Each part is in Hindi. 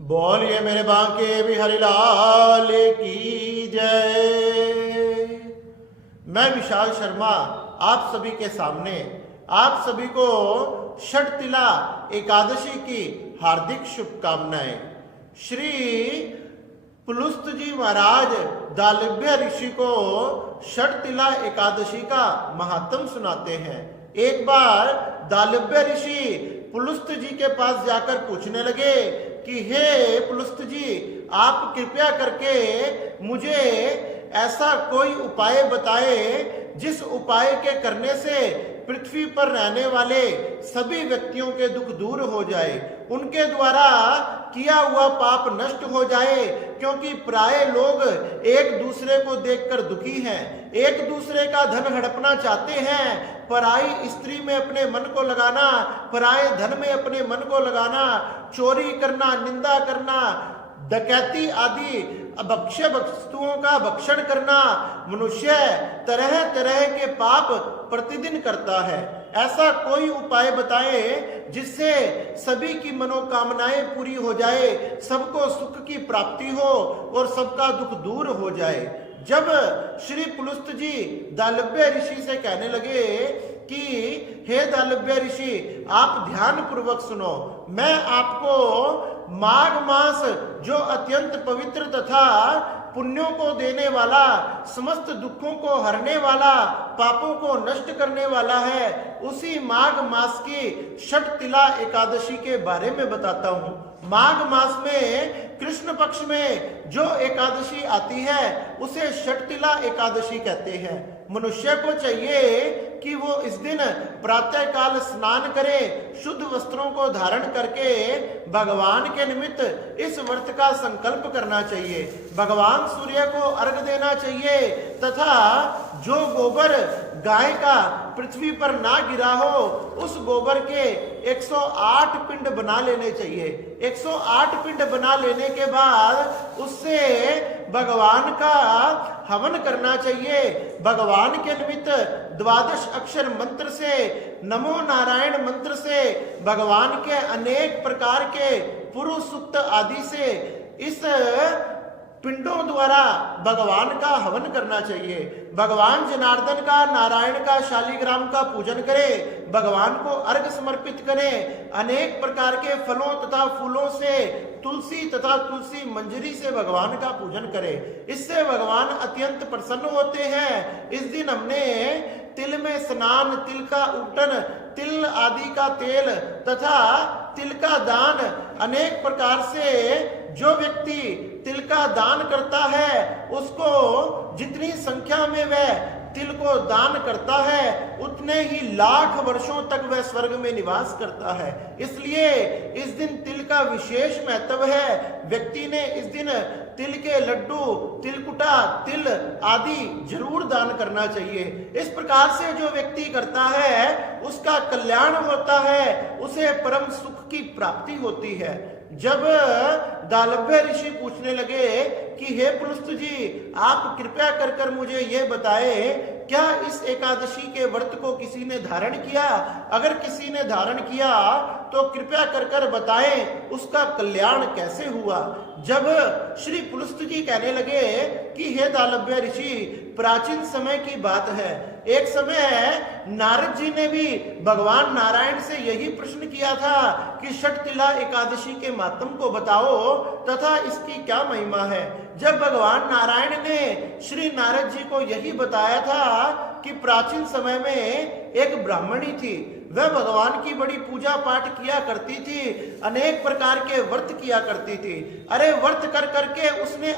बोलिए मेरे बांके बिहारी लाल की जय। मैं विशाल शर्मा आप सभी के सामने आप सभी को षटतिला एकादशी की हार्दिक शुभकामनाएं। श्री पुलुस्त जी महाराज दालभ्य ऋषि को षटतिला एकादशी का महात्म सुनाते हैं। एक बार दालभ्य ऋषि पुलुस्त जी के पास जाकर पूछने लगे कि हे पुलुस्त जी, आप कृपया करके मुझे ऐसा कोई उपाय बताए जिस उपाय के करने से पृथ्वी पर रहने वाले सभी व्यक्तियों के दुख दूर हो जाए, उनके द्वारा किया हुआ पाप नष्ट हो जाए। क्योंकि प्राय लोग एक दूसरे को देखकर दुखी हैं, एक दूसरे का धन हड़पना चाहते हैं। पराई स्त्री में अपने मन को लगाना, पराए धन में अपने मन को लगाना, चोरी करना, निंदा करना, डकैती आदि अभक्ष्य वस्तुओं का भक्षण करना, मनुष्य तरह तरह के पाप प्रतिदिन करता है। ऐसा कोई उपाय बताए जिससे सभी की मनोकामनाएं पूरी हो जाए, सबको सुख की प्राप्ति हो और सबका दुख दूर हो जाए। जब श्री पुलुस्त जी दालभ्य ऋषि से कहने लगे कि हे दालभ्य ऋषि, आप ध्यान पूर्वक सुनो, मैं आपको माघ मास जो अत्यंत पवित्र तथा पुण्यों को देने वाला, समस्त दुखों को हरने वाला, पापों को नष्ट करने वाला है, उसी माघ मास की षटतिला एकादशी के बारे में बताता हूँ। माघ मास में कृष्ण पक्ष में जो एकादशी आती है उसे षटतिला एकादशी कहते हैं। मनुष्य को चाहिए कि वो इस दिन प्रातः काल स्नान करे, शुद्ध वस्त्रों को धारण करके भगवान के निमित्त इस व्रत का संकल्प करना चाहिए। भगवान सूर्य को अर्घ देना चाहिए तथा जो गोबर गाय का पृथ्वी पर ना गिरा हो उस गोबर के 108 पिंड बना लेने चाहिए। 108 पिंड बना लेने के बाद उससे भगवान का हवन करना चाहिए। भगवान के निमित्त 12 अक्षर मंत्र से, नमो नारायण मंत्र से, भगवान के अनेक प्रकार के पुरुष सूक्त आदि से इस पिंडों द्वारा भगवान का हवन करना चाहिए। भगवान जनार्दन का, नारायण का, शालिग्राम का पूजन करें, भगवान को अर्घ समर्पित करें। अनेक प्रकार के फलों तथा फूलों से, तुलसी तथा तुलसी मंजरी से भगवान का पूजन करें। इससे भगवान अत्यंत प्रसन्न होते हैं। इस दिन हमने तिल में स्नान, तिल का उपटन, तिल आदि का तेल तथा तिल का दान, अनेक प्रकार से जो व्यक्ति तिल का दान करता है उसको जितनी संख्या में वह तिल को दान करता है उतने ही लाख वर्षों तक वह स्वर्ग में निवास करता है। इसलिए इस दिन तिल का विशेष महत्व है। व्यक्ति ने इस दिन तिल के लड्डू, तिलकुटा, तिल आदि जरूर दान करना चाहिए। इस प्रकार से जो व्यक्ति करता है उसका कल्याण होता है, उसे परम सुख की प्राप्ति होती है। जब दालभ्य ऋषि पूछने लगे कि हे पुलुस्त जी, आप कृपया कर कर मुझे ये बताए, क्या इस एकादशी के व्रत को किसी ने धारण किया? अगर किसी ने धारण किया तो कृपया कर कर बताएं उसका कल्याण कैसे हुआ। जब श्री पुलुस्त जी कहने लगे कि हे दालभ्य ऋषि, प्राचीन समय की बात है, एक समय नारद जी ने भी भगवान नारायण से यही प्रश्न किया था कि षटतिला एकादशी के मातम को बताओ तथा इसकी क्या महिमा है। जब भगवान नारायण ने श्री नारद जी को यही बताया था कि प्राचीन समय में एक ब्राह्मणी थी, वह भगवान की बड़ी पूजा पाठ किया करती थी, अनेक प्रकार के व्रत किया करती थी। अरे व्रत कर करके उसने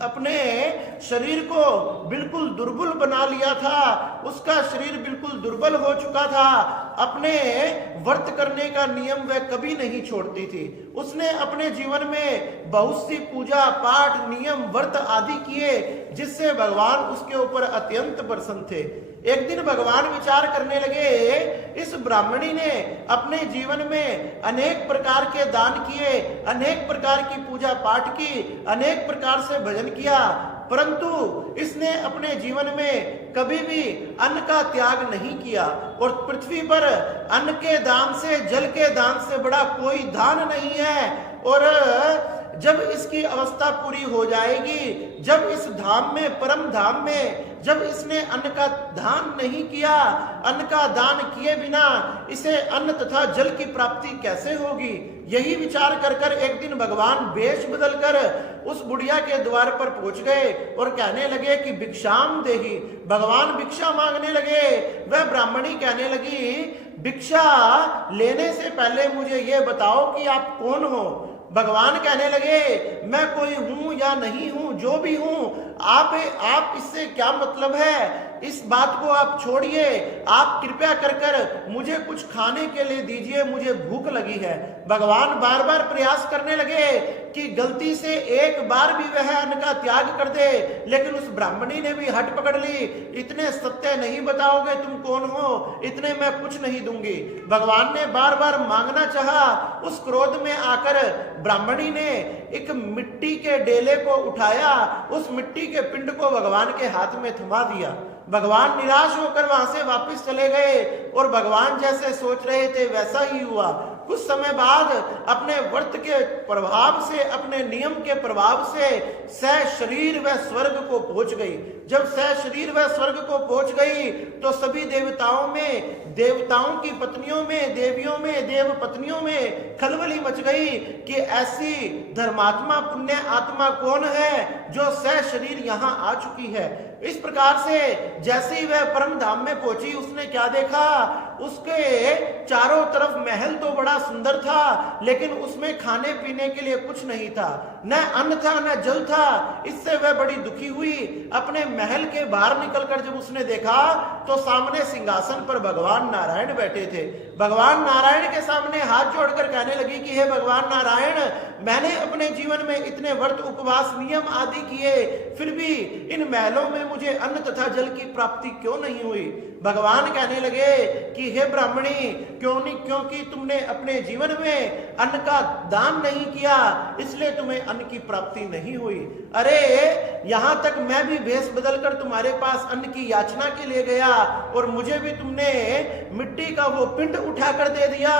अपने शरीर को बिल्कुल दुर्बल बना लिया था, उसका शरीर बिल्कुल दुर्बल हो चुका था। अपने व्रत करने का नियम वह कभी नहीं छोड़ती थी। उसने अपने जीवन में बहुत सी पूजा पाठ, नियम, व्रत आदि किए जिससे भगवान उसके ऊपर अत्यंत प्रसन्न थे। एक दिन भगवान विचार करने लगे, इस ब्राह्मणी ने अपने जीवन में अनेक प्रकार के दान किए, अनेक प्रकार की पूजा पाठ की, अनेक प्रकार से भजन किया, परंतु इसने अपने जीवन में कभी भी अन्न का त्याग नहीं किया। और पृथ्वी पर अन्न के दान से, जल के दान से बड़ा कोई दान नहीं है। और जब इसकी अवस्था पूरी हो जाएगी, जब इस धाम में, परम धाम में, जब इसने अन्न का दान नहीं किया, अन्न का दान किए बिना इसे अन्न तथा जल की प्राप्ति कैसे होगी? यही विचार कर कर एक दिन भगवान वेश बदलकर उस बुढ़िया के द्वार पर पहुंच गए और कहने लगे कि भिक्षाम देहि। भगवान भिक्षा मांगने लगे। वह ब्राह्मणी कहने लगी, भिक्षा लेने से पहले मुझे ये बताओ कि आप कौन हो? भगवान कहने लगे, मैं कोई हूं या नहीं हूं, जो भी हूं, आप इससे क्या मतलब है? इस बात को आप छोड़िए, आप कृपया कर कर मुझे कुछ खाने के लिए दीजिए, मुझे भूख लगी है। भगवान बार बार प्रयास करने लगे कि गलती से एक बार भी वह अन्न का त्याग कर दे, लेकिन उस ब्राह्मणी ने भी हट पकड़ ली। इतने सत्य नहीं बताओगे तुम कौन हो, इतने मैं कुछ नहीं दूंगी। भगवान ने बार बार मांगना चाहा। उस क्रोध में आकर ब्राह्मणी ने एक मिट्टी के डेले को उठाया, उस मिट्टी के पिंड को भगवान के हाथ में थमा दिया। भगवान निराश होकर वहां से वापस चले गए और भगवान जैसे सोच रहे थे वैसा ही हुआ। कुछ समय बाद अपने व्रत के प्रभाव से, अपने नियम के प्रभाव से सह शरीर व स्वर्ग को पहुंच गई। जब सह शरीर व स्वर्ग को पहुंच गई तो सभी देवताओं में, देवताओं की पत्नियों में, देवियों में, देव पत्नियों में खलबली मच गई कि ऐसी धर्मात्मा, पुण्य आत्मा कौन है जो सह शरीर यहाँ आ चुकी है। इस प्रकार से जैसे ही वह परम धाम में पहुंची, उसने क्या देखा? उसके चारों तरफ महल तो बड़ा सुंदर था, लेकिन उसमें खाने पीने के लिए कुछ नहीं था, न अन्न था न जल था। इससे वह बड़ी दुखी हुई। अपने महल के बाहर निकलकर जब उसने देखा तो सामने सिंहासन पर भगवान नारायण बैठे थे। भगवान नारायण के सामने हाथ जोड़कर कहने लगी कि हे भगवान नारायण, मैंने अपने जीवन में इतने व्रत, उपवास, नियम आदि किए, फिर भी इन महलों में मुझे अन्न तथा जल की प्राप्ति क्यों नहीं हुई? भगवान कहने लगे कि हे ब्राह्मणी, क्योंकि तुमने अपने जीवन में अन्न का दान नहीं किया, इसलिए तुम्हें अन्न की प्राप्ति नहीं हुई। अरे यहां तक मैं भी भेष बदलकर तुम्हारे पास अन्न की याचना के लिए गया और मुझे भी तुमने मिट्टी का वो पिंड उठाकर दे दिया,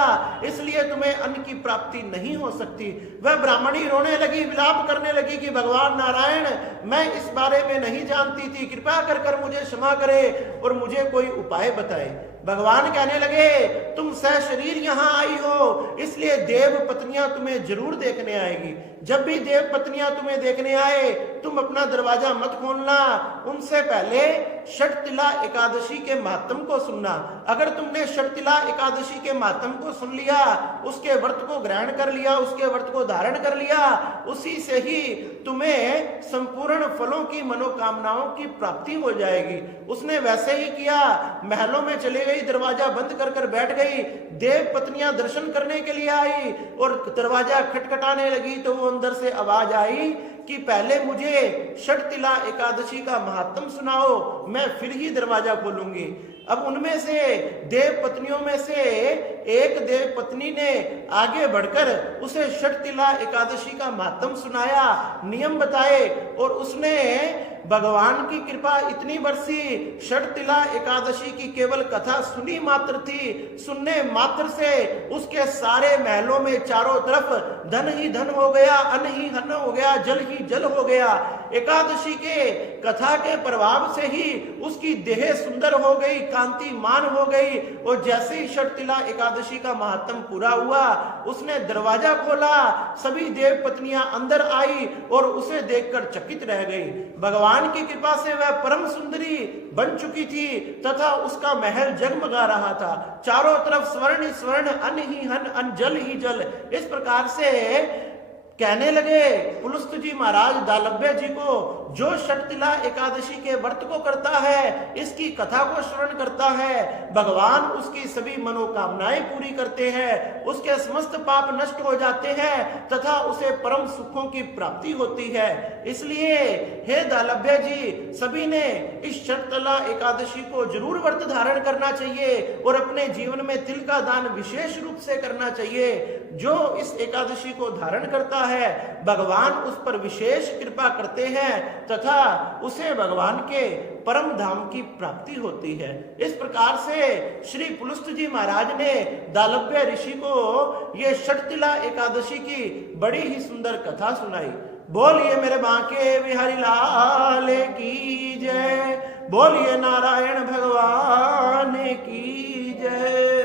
इसलिए तुम्हें अन्न की प्राप्ति नहीं हो सकती। वह ब्राह्मणी रोने लगी, विलाप करने लगी कि भगवान नारायण, मैं इस बारे में नहीं जानती थी, कृपया कर कर मुझे क्षमा करे और मुझे कोई उपाय बताए। भगवान कहने लगे, तुम सह शरीर यहां आई हो, इसलिए देव पत्नियां तुम्हें जरूर देखने आएगी। जब भी देव पत्नियां तुम्हें देखने आए, तुम अपना दरवाजा मत खोलना, उनसे पहले षटतिला एकादशी के महात्म को सुनना। अगर तुमने षटतिला एकादशी के महात्म को सुन लिया, उसके व्रत को ग्रहण कर लिया, उसके व्रत को धारण कर लिया, उसी से ही तुम्हें संपूर्ण फलों की, मनोकामनाओं की प्राप्ति हो जाएगी। उसने वैसे ही किया। महलों में चले गई, दरवाजा बंद कर कर बैठ गई। देव पत्नियां दर्शन करने के लिए आई और दरवाजा खटखटाने लगी तो वो अंदर से आवाज आई कि पहले मुझे षटतिला एकादशी का महात्म सुनाओ, मैं फिर ही दरवाजा खोलूंगी। अब उनमें से देव पत्नियों में से एक देव पत्नी ने आगे बढ़कर उसे षटतिला एकादशी का महात्म सुनाया, नियम बताए और उसने भगवान की कृपा इतनी बरसी, षटतिला एकादशी की केवल कथा सुनी मात्र थी, सुनने मात्र से उसके सारे महलों में चारों तरफ धन ही धन हो गया, अन्न ही अन्न हो गया, जल ही जल हो गया। एकादशी के कथा के प्रभाव से ही उसकी देह सुंदर हो गई, कांतिमान हो गई और जैसे ही षटतिला एकादशी का महात्म पूरा हुआ, उसने दरवाजा खोला, सभी देव पत्नियां अंदर आई और उसे देखकर चकित रह गई। भगवान की कृपा से वह परम सुंदरी बन चुकी थी तथा उसका महल जगमगा रहा था। चारों तरफ स्वर्ण ही स्वर्ण, अन्न ही अन्न, जल ही जल। इस प्रकार से कहने लगे पुलस्त जी महाराज दालभ्य जी को, जो षटतिला एकादशी के व्रत को करता है, इसकी कथा को श्रवण करता है, भगवान उसकी सभी मनोकामनाएं पूरी करते हैं, उसके समस्त पाप नष्ट हो जाते हैं तथा उसे परम सुखों की प्राप्ति होती है। इसलिए हे दालभ्य जी, सभी ने इस षटतिला एकादशी को जरूर व्रत धारण करना चाहिए और अपने जीवन में तिल का दान विशेष रूप से करना चाहिए। जो इस एकादशी को धारण करता है भगवान उस पर विशेष कृपा करते हैं तथा उसे भगवान के परम धाम की प्राप्ति होती है। इस प्रकार से श्री पुलुस्त जी महाराज ने दालभ्य ऋषि को ये षटतिला एकादशी की बड़ी ही सुंदर कथा सुनाई। बोलिए मेरे बांके बिहारी लाल की जय, बोलिए नारायण भगवान